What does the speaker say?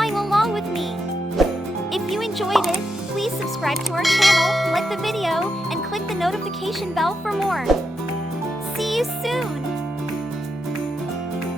drawing along with me. If you enjoyed it, please subscribe to our channel, like the video, and click the notification bell for more. See you soon!